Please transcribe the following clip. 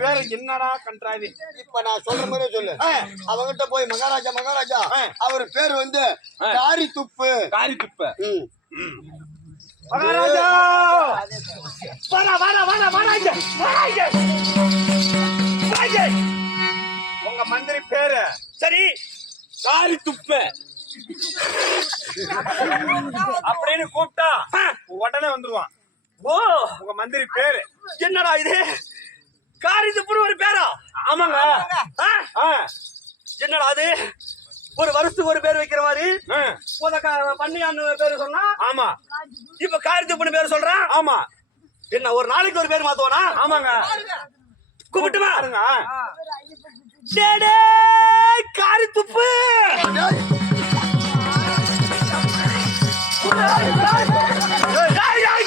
பேரு என்னடா கன்றாவி? இப்ப நான் சொல்ற மாதிரியே சொல்லு. அவங்கிட்ட போய் மகாராஜா மகாராஜா ஆ. அவர் பேர் வந்து. காரி துப்பு காரி துப்ப. மகாராஜா! இங்க இங்க. உங்க மந்திரி பேரு? சரி காரி துப்ப அப்படின்னு கூப்பிட்டா உடனே வந்துருவான். ஓ. உங்க மந்திரி பேரு. என்னடா இது? காரி துப்புன்னு ஒரு பேரா? ஆமாங்க. என்னடா அது? ஒரு வருஷத்துக்கு ஒரு பேர் வைக்கிற மாதிரி? பண்ணியான்னு பேரு சொன்னா? ஆமா. இப்ப காரி துப்புன்னு பேர் சொல்றான் ஆமா. என்ன ஒரு நாளைக்கு ஒரு பேர் மாத்துவானா? ஆமாங்க. கூப்பிட்டுமா காரி துப்பு ஏய்,